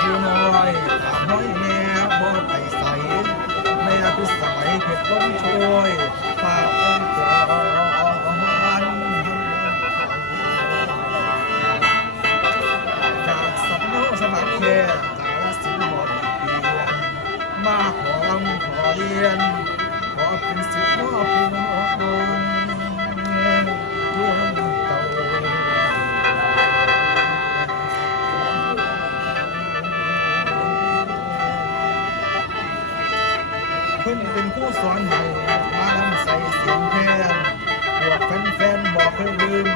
ผู้น้อยถามห้อยแม่บ่ไปใส่แม่พิสมัยเผ็ดล้มช่วยพาอ้อมก่อนจากสำนักสมัครแค่กาลสินธุ์บ่เปลี่ยนมาขอเรียนขอเป็นศิษย์พ่อผู้น้องดวงเก่าเพิ่นเป็นผู้สอนให้มาลำใส่เสียงแทนพวกแฟนๆบอกเคยลืม